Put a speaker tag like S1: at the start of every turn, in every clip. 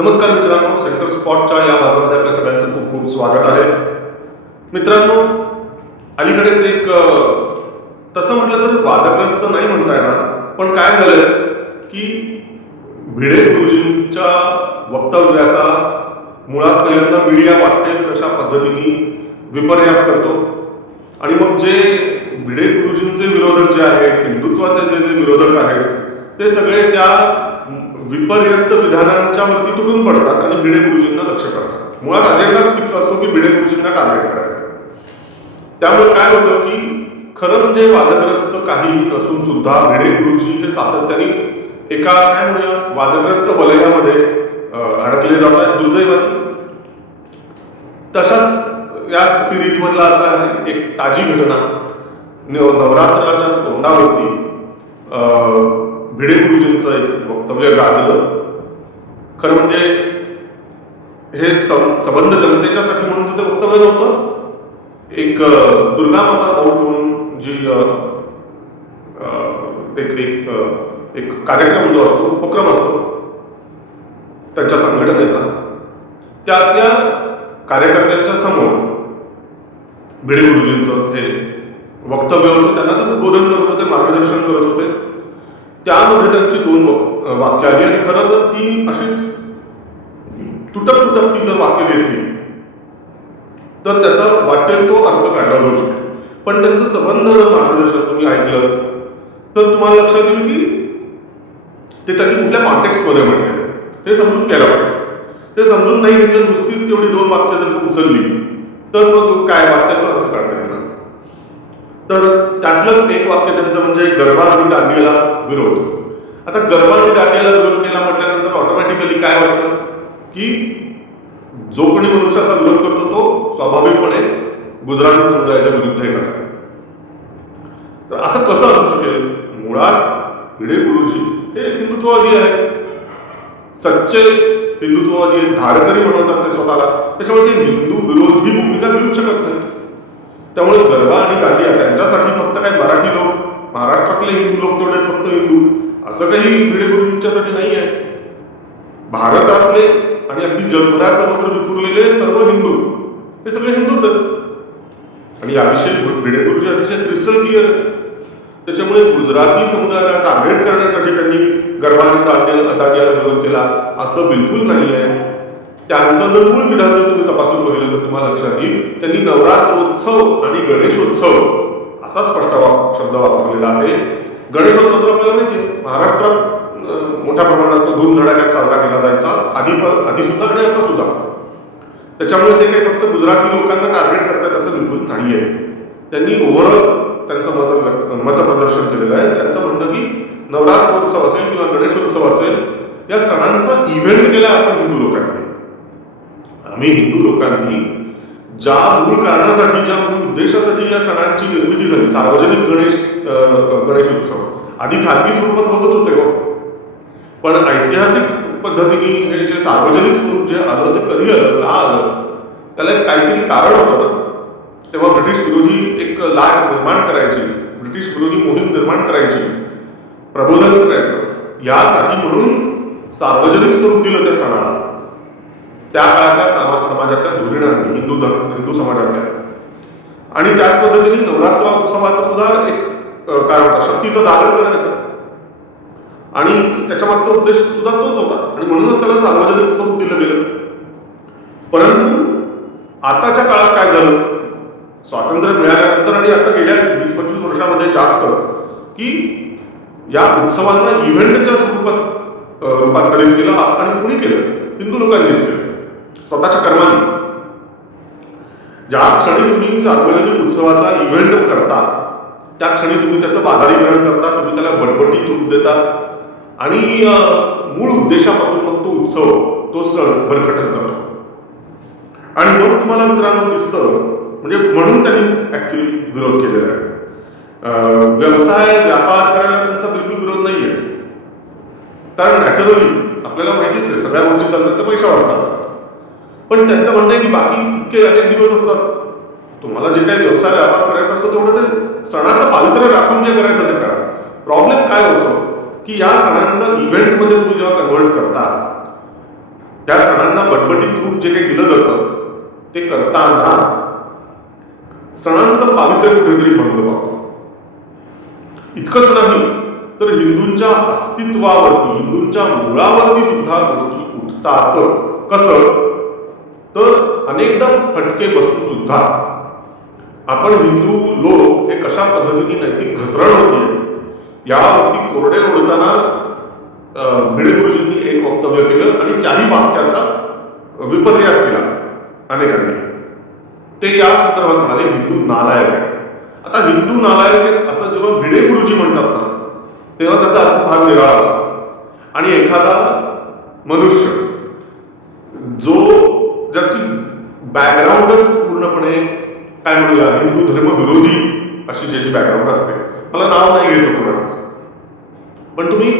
S1: नमस्कार मित्रांनो सेंटर स्पॉटच्या या भागामध्ये आपल्या सगळ्यांचं खूप खूप स्वागत आहे. मित्रांनो अलीकडेच एक तसं म्हटलं तर वादग्रस्त नाही म्हणता येणार पण काय झालंय की भिडे गुरुजींच्या वक्तव्याचा मुळात पहिल्यांदा मीडिया वाटेल तशा पद्धतीने विपर्यास करतो. आणि मग जे भिडे गुरुजींचे विरोधक जे आहेत हिंदुत्वाचे जे जे विरोधक आहेत ते सगळे त्या विपर्यस्त विधानांच्या वरती तुटून पडतात आणि भिडे गुरुजींना लक्ष करतात. मुळात अजेंडाच फिक्स असतो की भिडे गुरुजींना टार्गेट करायचं. त्यामुळे काय होतं की खरं म्हणजे वादग्रस्त काहीही नसून सुद्धा भिडे गुरुजी हे सातत्याने एका काय म्हणूया वादग्रस्त वलयामध्ये अडकले जात आहेत दुर्दैवाने. तशाच याच सिरीज मधला आता एक ताजी घटना. नवरात्राच्या तोंडावरती अं, भिडे गुरुजींचं एक वक्तव्य गाजलं. खरं म्हणजे हे संबंध जनतेच्यासाठी म्हणून ते वक्तव्य नव्हतं. एक दुर्गा माता दौड म्हणून जी अं, एक एक एक कार्यक्रम जो असतो उपक्रम असतो त्यांच्या संघटनेचा त्यातल्या कार्यकर्त्यांच्या समोर भिडे गुरुजींचं हे वक्तव्य होतं. त्यांना ते उद्बोधन करत होते मार्गदर्शन करत होते. त्यामध्ये त्यांची दोन वाक्य आली. आणि खरं तर ती अशीच तुटक तुटक ती जर वाक्य घेतली तर त्याचा वाटेल तो अर्थ काढला जाऊ शकतो पण त्यांचं संबंध जर मार्गदर्शन तुम्ही ऐकलं तर तुम्हाला लक्षात येईल की ते त्यांनी कुठल्या कॉन्टेक्स्टमध्ये म्हटलेलं ते समजून घ्यायला पाहिजे. ते समजून नाही घेतलं नुसतीच तेवढी दोन वाक्य जर उचलली तर मग काय वाटेल तो अर्थ काढता येणार? तर त्यातलंच एक वाक्य त्यांचं म्हणजे गरबा आणि दांडियाला विरोध. आता गर्भाने आणि विरोध केला म्हटल्यानंतर ऑटोमॅटिकली काय वाटतं? की जो कोणी मनुष्य असा विरोध करतो तो स्वाभाविकपणे गुजराती समुदायाच्या विरुद्ध येतात तर असं कसं असू शकेल? मुळात भिडे गुरुजी हे हिंदुत्ववादी आहेत. सच्चे हिंदुत्ववादी आहेत. धारकरी बनवतात ते स्वतःला. त्याच्यामुळे ते हिंदू विरोधी भूमिका घेऊ शकत नाहीत. त्यामुळे गरबा आणि दांडिया त्यांच्यासाठी फक्त काही मराठी लोक महाराष्ट्रातले हिंदू लोक तेवढेच फक्त हिंदू. असं काही भिडे गुरुजींच्यासाठी नाही आहे. भारतातले आणि अगदी जगभरात सर्वत्र विखुरलेले सर्व हिंदू. हे सगळे हिंदूच आहेत. आणि याविषयी भिडे गुरुजी अतिशय क्रिस्टल क्लिअर आहेत. त्याच्यामुळे गुजराती समुदायाला टार्गेट करण्यासाठी त्यांनी गर्वाने आणि विरोध केला. असं बिलकुल नाही आहे. त्यांचं जर मूळ विधान जर तुम्ही तपासून बघितलं तर तुम्हाला लक्षात येईल. त्यांनी नवरात्रोत्सव आणि गणेशोत्सव असा स्पष्ट शब्द वापरलेला आहे. गणेशोत्सव तर आपल्याला माहिती? आहे महाराष्ट्रात मोठ्या प्रमाणात तो धूमधडाक्यात साजरा केला जायचा. आधी पण आधी सुद्धा आणि आता सुद्धा. त्याच्यामुळे ते काही फक्त गुजराती लोकांना टार्गेट करतात असं बिलकुल नाहीये. त्यांनी ओव्हरऑल त्यांचं मत मतप्रदर्शन केलेलं आहे. त्यांचं म्हणणं की नवरात्रोत्सव असेल किंवा गणेशोत्सव असेल या सणांचा इव्हेंट केला आपण हिंदू लोकांनी. आम्ही हिंदू लोकांनी ज्या मूळ कारणासाठी ज्या मूळ उद्देशासाठी या सणांची निर्मिती झाली सार्वजनिक गणेश गणेश गणेशोत्सव आधी खाजगी स्वरूपात होतच होते हो. पण ऐतिहासिक पद्धतीने हे जे सार्वजनिक स्वरूप जे आलं ते कधी आलं का आलं त्याला एक काहीतरी कारण होतं ना. तेव्हा ब्रिटिश विरोधी एक लाट निर्माण करायची ब्रिटिश विरोधी मोहीम निर्माण करायची प्रबोधन करायचं. यासाठी म्हणून सार्वजनिक स्वरूप दिलं त्या सणाला. त्या काळातल्या समाज समाजातल्या धुरीणांनी हिंदू धर्म हिंदू समाजातल्या. आणि त्याच पद्धतीने नवरात्र उत्सवाचा सुद्धा एक काय होता शक्तीचं जागर करण्याचं. आणि त्याच्या मागचा उद्देश सुद्धा तोच होता. आणि म्हणूनच त्याला सार्वजनिक स्वरूप दिलं गेलं. परंतु आताच्या काळात काय झालं? स्वातंत्र्य मिळाल्यानंतर आणि आता गेल्या वीस पंचवीस वर्षामध्ये जास्त की या उत्सवांना इव्हेंटच्या स्वरूपात रूपांतरित केलं आणि कुणी केलं? हिंदू लोकांनीच केलं. स्वतःच्या कर्माने. ज्या क्षणी तुम्ही सार्वजनिक उत्सवाचा इव्हेंट करता त्या क्षणी तुम्ही त्याचं बाजारीकरण करता तुम्ही त्याला बटबटी तूप देता. आणि मूळ उद्देशापासून मग तो उत्सव तो सण भरकटत जातो. आणि मग तुम्हाला मित्रांनो दिसतं म्हणजे म्हणून त्यांनी ऍक्च्युली विरोध केलेला आहे. व्यवसाय व्यापार करायला त्यांचा बिलकुल विरोध नाहीये. कारण नॅचरली आपल्याला माहितीच आहे सगळ्या गोष्टी चालतात त्या पैशावर चालतात पण त्यांचं म्हणणं आहे की बाकी इतके अनेक दिवस असतात. तुम्हाला जे काही व्यवसाय व्यापार करायचा असतो तेवढं ते सणाचं पावित्र्य राखून जे करायचं ते करा. प्रॉब्लेम काय होतो? की या सणांचं इव्हेंटमध्ये तुम्ही जेव्हा कन्व्हर्ट करता त्या सणांना बटबटीत रूप जे काही दिलं जातं ते करताना सणांचं पावित्र्य कुठेतरी भंग पावतो. इतकंच नाही तर हिंदूंच्या अस्तित्वावरती हिंदूंच्या मुळावरती सुद्धा गोष्टी उठतात. कसं? तर अनेकदा फटके बसून सुद्धा आपण हिंदू लोक हे कशा पद्धतीने नैतिक घसरण होते यावरती कोरडे ओढताना अं, भिडे गुरुजींनी एक वक्तव्य केलं आणि त्याही वाक्याचा विपर्यास केला अनेकांनी. ते या संदर्भात म्हणाले हिंदू नालायक आहेत. आता हिंदू नालायक आहेत असं जेव्हा भिडे गुरुजी म्हणतात ना तेव्हा त्याचा अर्थ फार वेगळा असतो. आणि एखादा मनुष्य जो ज्याची बॅकग्राऊंडच पूर्णपणे काय म्हणूया हिंदू धर्म विरोधी अशी ज्याची बॅकग्राऊंड असते. मला नाव नाही घ्यायचं कोणाचं पण तुम्ही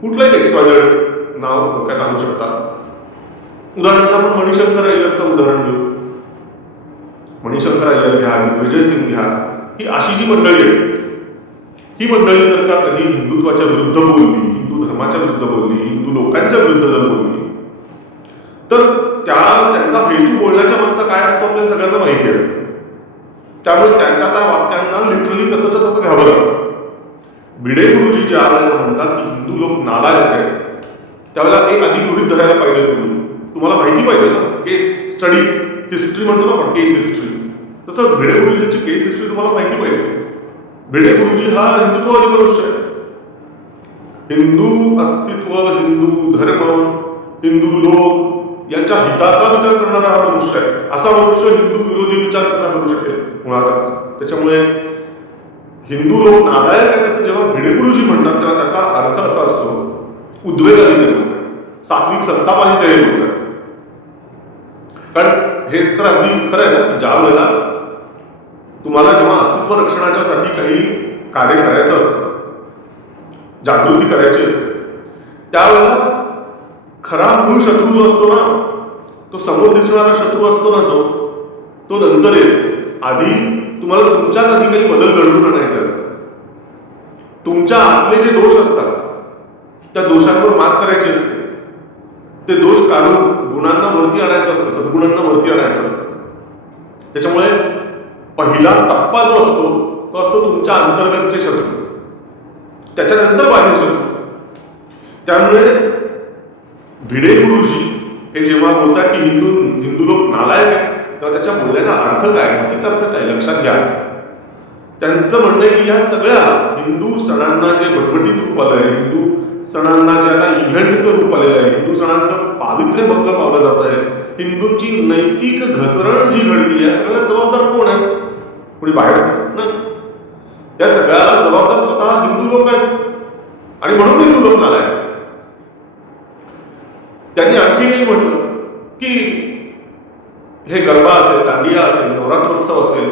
S1: कुठलंही एक्सवायझेड नाव डोक्यात आणू शकता. उदाहरणार्थ आपण मणिशंकर अय्यरचं उदाहरण घेऊ. मणिशंकर अय्यर घ्या दिग्विजय सिंग घ्या ही अशी जी मंडळी आहेत ही मंडळी जर का कधी हिंदुत्वाच्या विरुद्ध बोलली हिंदू धर्माच्या विरुद्ध बोलली हिंदू लोकांच्या विरुद्ध जर बोलली त्या त्यांचा हेतू बोलण्याच्या मागचा काय असतो आपल्याला सगळ्यांना माहिती असतं. त्यामुळे त्यांच्या त्या वाक्यांना लिटरली तसंच तसं घ्यावं लागतं. भिडे गुरुजी ज्या वेळेला म्हणतात की हिंदू लोक नालायक आहेत. त्यावेळेला एक आधी गृहित धरायला पाहिजे तुम्ही. तुम्हाला माहिती पाहिजे ना केस स्टडी हिस्ट्री म्हणतो ना आपण केस हिस्ट्री तसं भिडे गुरुजींची केस हिस्ट्री तुम्हाला माहिती पाहिजे भिडे गुरुजी हा हिंदुत्ववादी मनुष्य आहे. हिंदू अस्तित्व हिंदू धर्म हिंदू लोक यांच्या हिताचा विचार करणारा हा मनुष्य आहे. असा मनुष्य हिंदू विरोधी विचार कसा करू शकेल? मुळातच. त्याच्यामुळे हिंदू लोक नादायक आहेत असं जेव्हा भिडे गुरुजी म्हणतात तेव्हा त्याचा अर्थ असा असतो उद्वेगाने ते बोलतात. सात्विक संतापाने ते बोलतात. कारण हे तर अगदी खरं आहे ना की ज्या वेळेला तुम्हाला जेव्हा अस्तित्व रक्षणाच्यासाठी काही कार्य करायचं असतं जागृती करायची असते त्यावेळेला खरा मूळ शत्रू जो असतो ना तो समोर दिसणारा शत्रू असतो ना जो तो नंतर येतो. आधी तुम्हाला तुमच्यात आधी काही बदल घडवून आणायचे असतात. तुमच्या आतले जे दोष असतात त्या दोषांवर मात करायची असते. ते दोष काढून गुणांना वरती आणायचं असतं सद्गुणांना वरती आणायचं असतं. त्याच्यामुळे पहिला टप्पा जो असतो तो असतो तुमच्या अंतर्गतचे शत्रू. त्याच्यानंतर बाहेर शत्रू. त्यामुळे भिडे गुरुजी हे जेव्हा बोलतात की हिंदू हिंदू लोक नालायक आहे तेव्हा त्याच्या बोलण्याचा अर्थ काय? नक्कीच अर्थ काय? लक्षात घ्या. त्यांचं म्हणणं आहे की या सगळ्या हिंदू सणांना जे भटभटीत रूप आलं आहे हिंदू सणांना जे आता इव्हेंटचं रूप आलेलं आहे हिंदू सणांचं पावित्र्य भंग पावलं जात आहे. हिंदूंची नैतिक घसरण जी घडली या सगळ्याला जबाबदार कोण आहे कोणी बाहेरचं? नाही. या सगळ्याला जबाबदार स्वतः हिंदू लोक आहेत. आणि म्हणून हिंदू लोक नालायक आहेत म्हटलं की हे गरबा असेल दांडिया असेल नवरात्रोत्सव असेल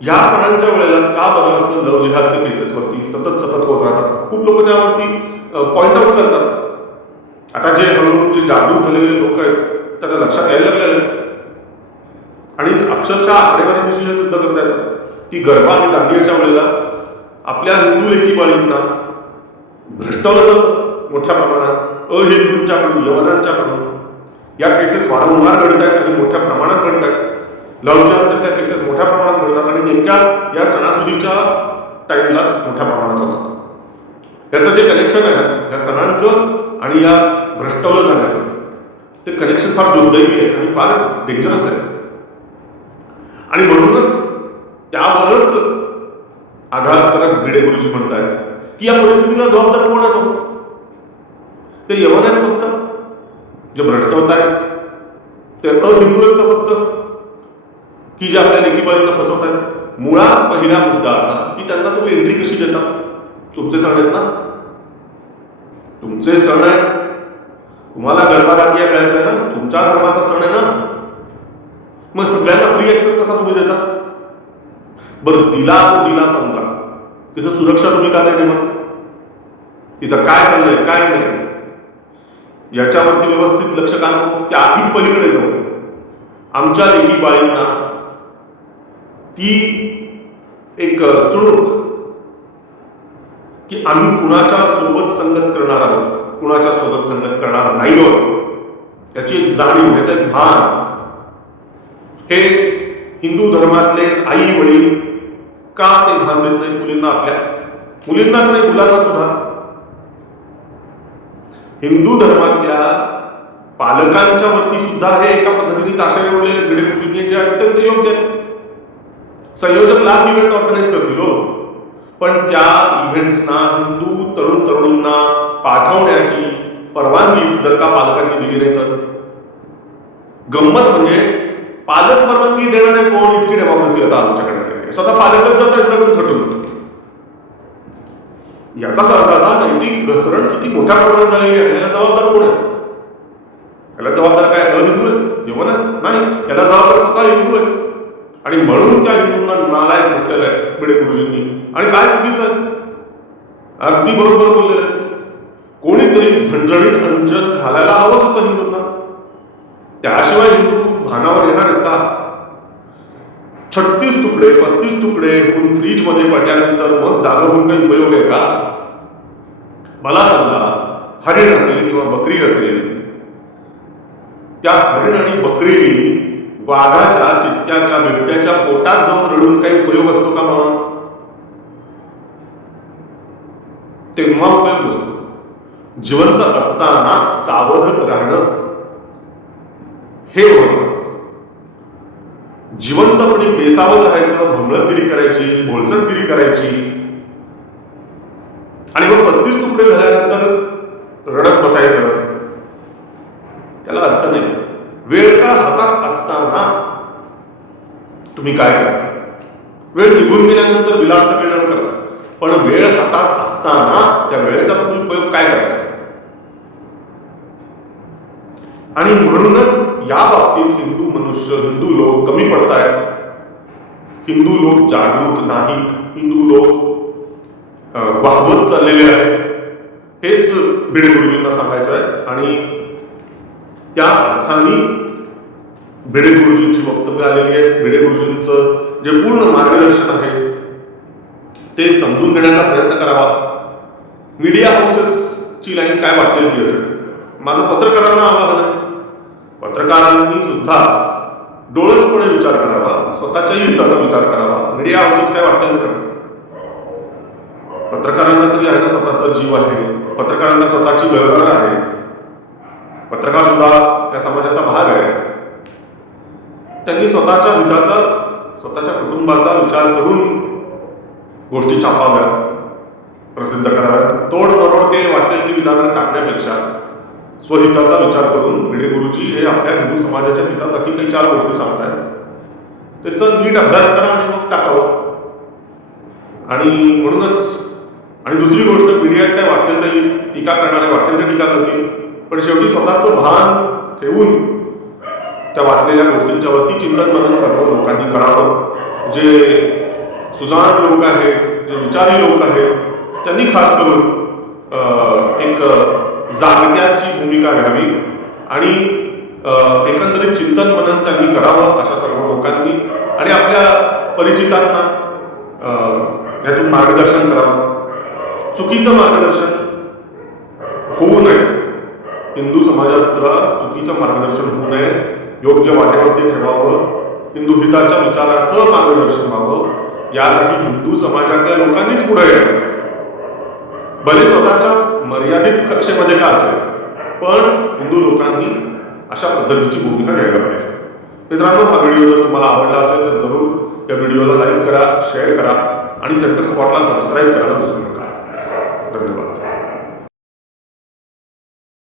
S1: ह्या सणांच्या वेळेलाच का बरं असं लव जिहादच्या केसेसवरती सतत सतत होत राहतात? खूप लोक त्यावरती पॉइंट आउट करतात. आता जे हळूहळू जे जागरूक झालेले लोक आहेत त्यांना लक्षात यायला लागलेलं आहे. आणि अक्षरशः आकडेवारीविषयी हे सिद्ध करता येतात की गरबा आणि दांडियाच्या वेळेला आपल्या हिंदू लेखी बाळींना भ्रष्टवलं जातं मोठ्या प्रमाणात. अहिंदूंच्याकडून यवनांच्याकडून या केसेस वारंवार घडत आहेत आणि मोठ्या प्रमाणात घडत आहेत. त्या केसेस मोठ्या प्रमाणात घडतात आणि नेमक्या या सणासुदीच्या टाईमलाच मोठ्या प्रमाणात होतात. याचं जे कनेक्शन आहे ना या सणांचं आणि या भ्रष्टवलं जाण्याचं ते कनेक्शन फार दुर्दैवी आहे आणि फार डेंजरस आहे. आणि म्हणूनच त्यावरच आघात करत भिडे गुरुजी म्हणतायत की या परिस्थितीला जबाबदार कोण आहे तो? ते यवन आहेत फक्त. जे भ्रष्ट होत आहेत ते अहिंदू आहेत फक्त. की जे आपल्या लेखीबाळींना फसवत आहेत मुळात पहिला मुद्दा असा की त्यांना तुम्ही एंट्री कशी देता? तुमचे सण आहेत ना? तुमचे सण आहेत. तुम्हाला गरबा कळायचं आहे ना? तुमच्या धर्माचा सण आहे ना? मग सगळ्यांना फ्री ऍक्सेस कसा तुम्ही देता? बरं दिला तो दिला समजा तिथं सुरक्षा तुम्ही का नाही मग तिथं काय चाललंय काय नाही? याच्यावरती व्यवस्थित लक्ष का नको त्याही पलीकडे जाऊ. आमच्या लेखी बाळींना ती एक चुणूक की आम्ही कुणाच्या सोबत संगत करणार आहोत कुणाच्या सोबत संगत करणार नाही आहोत त्याची एक जाणीव त्याचं एक भान. हे हिंदू धर्मातलेच आई वडील का ते भान देत नाही मुलींना आपल्या? मुलींनाच नाही मुलांना सुद्धा. हिंदू धर्मातल्या पालकांच्या वरती सुद्धा हे एका पद्धतीने ताशाने निवडलेले भिडे गोष्टी जे अत्यंत योग्य संयोजक लाख इव्हेंट ऑर्गनाईज करतील हो. पण त्या इव्हेंट्सना हिंदू तरुण तरुणींना पाठवण्याची परवानगीच जर का पालकांनी दिली नाही तर. गंमत म्हणजे पालक परवानगी देणारे कोण इतकी डेमोक्रेसी आता आमच्याकडे स्वतः पालकच जातात त्यांच्याकडून खटून. याचाच अर्थ असा? नैतिक घसरण किती मोठ्या प्रमाणात झालेली आहे? याला जबाबदार कोण आहे? याला जबाबदार काय? अहिंदू आहे. यवनात नाही. याला जबाबदार स्वतः हिंदू आहेत. आणि म्हणून त्या हिंदूंना नालायक म्हटलेलं आहे बिडे गुरुजींनी. आणि काय चुकीचं आहे? अगदी बरोबर बोललेलं आहेत कोणीतरी झणझणीत अंजन घालायला हवंच होतं हिंदूंना. त्याशिवाय हिंदू भानावर येणार आहेत का? छत्तीस तुकडे पस्तीस तुकडे होऊन फ्रीजमध्ये पडल्यानंतर मग जागा होऊन काही उपयोग आहे का? मला सांगा हरिण असेल किंवा बकरी असेल त्या हरिण आणि बकरीने वाघाच्या चित्त्याच्या बिबट्याच्या पोटात जाऊन रडून काही उपयोग असतो का मग तेव्हा उपयोग नसतो. जिवंत असताना सावध राहणं हे महत्वाचं असतं. जिवंतपणे बेसावत राहायचं भमळतगिरी करायची भोळसटगिरी करायची. आणि मग पस्तीस तुकडे झाल्यानंतर रडत बसायचं. त्याला अर्थ नाही. वेळ काळ हातात असताना तुम्ही काय करता? वेळ निघून गेल्यानंतर विलास सगळेजण करतात पण वेळ हातात असताना त्या वेळेचा तुम्ही उपयोग काय करता? आणि म्हणूनच या बाबतीत हिंदू मनुष्य हिंदू लोक कमी पडतायत. हिंदू लोक जागृत नाहीत. हिंदू लोक वाहवत चाललेले आहेत. हेच भिडे गुरुजींना सांगायचं आहे. आणि त्या अर्थाने भिडे गुरुजींची वक्तव्य आलेली आहेत भिडे गुरुजींचं जे पूर्ण मार्गदर्शन आहे ते समजून घेण्याचा प्रयत्न करावा. मीडिया हाऊसेसची लाईन काय वाटेल ती असेल. माझं पत्रकारांना आवाहन आहे. पत्रकारांनी सुद्धा डोळसपणे विचार करावा? स्वतःच्याही हिताचा विचार करावा? म्हणजे मीडिया हाऊसेस काय वाटतं ते पत्रकारांना तरी आहे ना स्वतःचा जीव आहे. पत्रकारांना स्वतःची गरज आहे पत्रकार सुद्धा या समाजाचा भाग आहे त्यांनी स्वतःच्या हिताचा स्वतःच्या कुटुंबाचा विचार करून गोष्टी छापाव्या प्रसिद्ध कराव्या तोड मरोडके वाटेल ती विधानं टाकण्यापेक्षा स्वहिताचा विचार करून भिडे गुरुजी हे आपल्या हिंदू समाजाच्या हितासाठी काही चार गोष्टी सांगतायत. त्याचा नीट अभ्यास करा आणि मग टाकावं. आणि म्हणूनच आणि दुसरी गोष्ट मीडियात काय वाटेल तरी टीका करणारे वाटेल तर टीका करतील पण शेवटी स्वतःचं भान ठेवून त्या वाचलेल्या गोष्टींच्या वरती चिंतन मनन सर्व लोकांनी करावं. जे सुजाण लोक आहेत जे विचारी लोक आहेत त्यांनी खास करून एक जागत्याची भूमिका घ्यावी आणि एकंदरीत चिंतन मनन त्यांनी करावं अशा सर्व लोकांनी आणि आपल्या परिचितांना यातून मार्गदर्शन करावं. चुकीचं मार्गदर्शन होऊ नये. हिंदू समाजातला चुकीचं मार्गदर्शन होऊ नये. योग्य वाटेवरती ठेवावं. हिंदू हिताच्या विचाराचं मार्गदर्शन व्हावं. यासाठी हिंदू समाजातल्या लोकांनीच पुढे यावं. भले स्वतःच्या मर्यादित कक्षेमध्ये का असेल? पण हिंदू लोकांनी अशा पद्धतीची भूमिका घ्यायला पाहिजे. मित्रांनो हा व्हिडिओ जर तुम्हाला आवडला असेल तर जरूर या व्हिडिओला लाईक करा शेअर करा आणि सेंटर स्पॉटला सबस्क्राईब करायला विसरू नका.